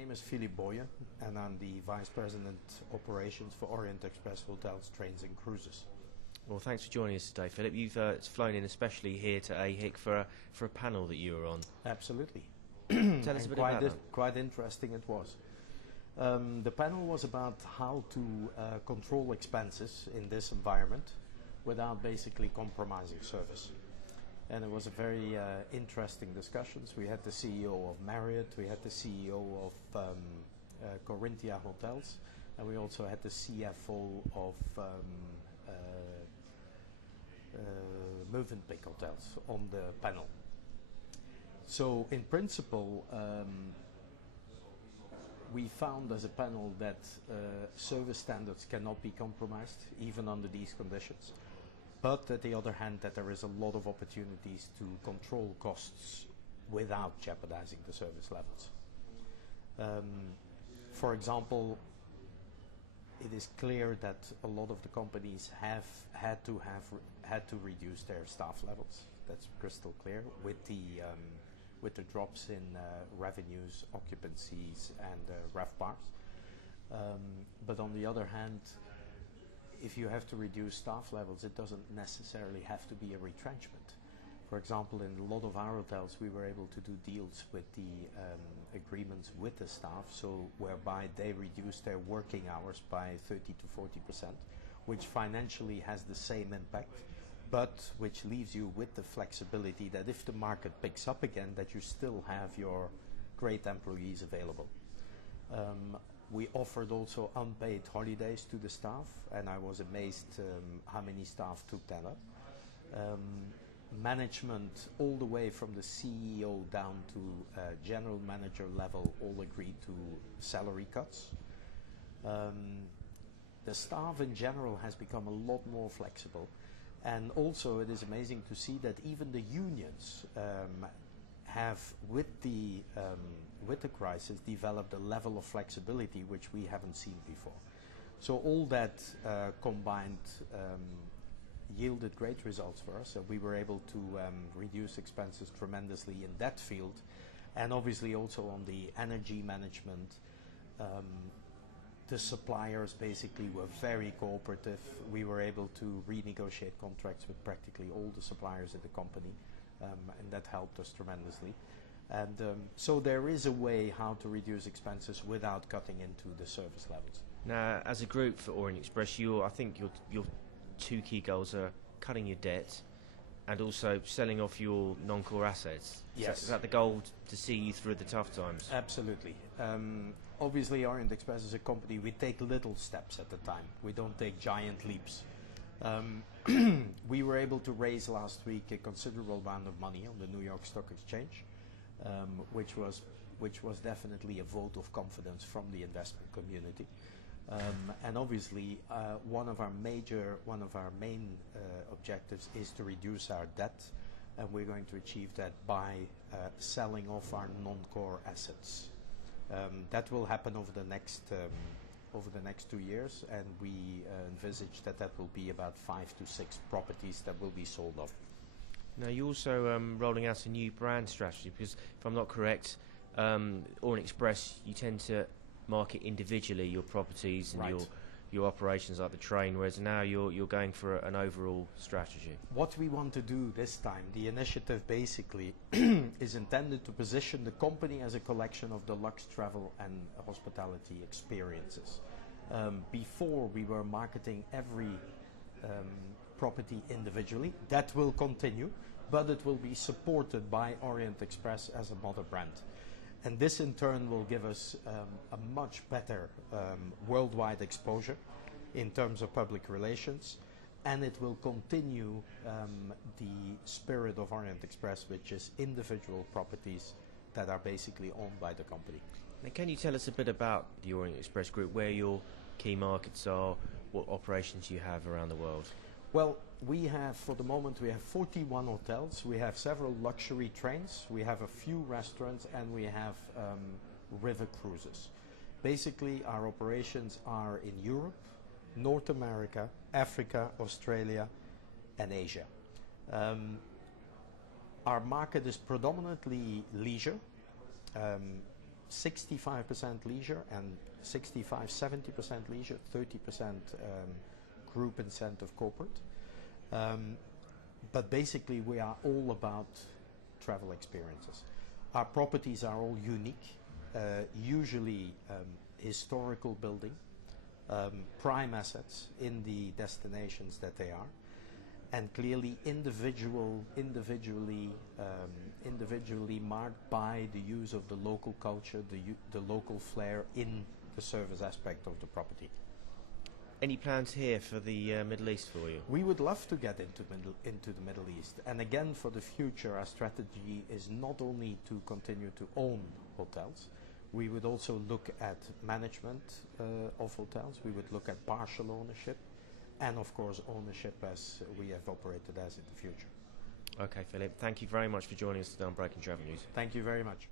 name is Filip Boyen, and I'm the Vice President Operations for Orient Express Hotels, Trains and Cruises. Well, thanks for joining us today, Philip. You've flown in especially here to AHIC for a panel that you were on. Absolutely. Tell us a bit about that. Quite interesting it was. The panel was about how to control expenses in this environment without basically compromising service. And it was a very interesting discussions. We had the CEO of Marriott, we had the CEO of Corinthia Hotels, and we also had the CFO of Mövenpick Hotels on the panel. So in principle, we found as a panel that service standards cannot be compromised even under these conditions. But at the other hand, that there is a lot of opportunities to control costs without jeopardizing the service levels. For example, it is clear that a lot of the companies have had to reduce their staff levels. That's crystal clear with the drops in revenues, occupancies, and RevPARs. But on the other hand, if you have to reduce staff levels, it doesn't necessarily have to be a retrenchment. For example, in a lot of our hotels, we were able to do deals with the agreements with the staff, so whereby they reduce their working hours by 30 to 40%, which financially has the same impact, but which leaves you with the flexibility that if the market picks up again, that you still have your great employees available. We offered also unpaid holidays to the staff, and I was amazed how many staff took that up. Management, all the way from the CEO down to general manager level, all agreed to salary cuts. The staff in general has become a lot more flexible, and also it is amazing to see that even the unions have, with the crisis, developed a level of flexibility which we haven't seen before. So all that combined yielded great results for us. So we were able to reduce expenses tremendously in that field, and obviously also on the energy management. The suppliers basically were very cooperative. We were able to renegotiate contracts with practically all the suppliers at the company. And that helped us tremendously. And so there is a way how to reduce expenses without cutting into the service levels. Now, as a group for Orient Express, I think your two key goals are cutting your debt and also selling off your non-core assets. Yes. Is that the goal to see you through the tough times? Absolutely. Obviously, Orient Express is a company, we take little steps at a time. We don't take giant leaps. We were able to raise last week a considerable amount of money on the New York Stock Exchange, which was definitely a vote of confidence from the investment community. And obviously, one of our main objectives is to reduce our debt, and we're going to achieve that by selling off our non-core assets. That will happen over the next 2 years, and we envisage that will be about 5 to 6 properties that will be sold off. Now, you're also rolling out a new brand strategy, because if I'm not correct, Orient Express, you tend to market individually your properties and right. your operations like the train, whereas now you're going for an overall strategy. What we want to do this time, the initiative basically is intended to position the company as a collection of deluxe travel and hospitality experiences. Before we were marketing every property individually. That will continue, but it will be supported by Orient Express as a mother brand. And this in turn will give us a much better worldwide exposure in terms of public relations, and it will continue the spirit of Orient Express, which is individual properties that are basically owned by the company. Now, can you tell us a bit about the Orient Express Group, where your key markets are, what operations you have around the world? Well, we have, for the moment, we have 41 hotels, we have several luxury trains, we have a few restaurants, and we have river cruises. Basically, our operations are in Europe, North America, Africa, Australia, and Asia. Our market is predominantly leisure, 65% leisure and 65-70% leisure, 30% group incentive corporate. But basically we are all about travel experiences. Our properties are all unique, usually historical building, prime assets in the destinations that they are, and clearly individually marked by the use of the local culture, the local flair in the service aspect of the property. Any plans here for the Middle East for you? We would love to get into the Middle East, and again for the future our strategy is not only to continue to own hotels, we would also look at management of hotels, we would look at partial ownership, and of course ownership as we have operated as in the future. Okay, Filip, thank you very much for joining us today on Breaking Travel News. Thank you very much.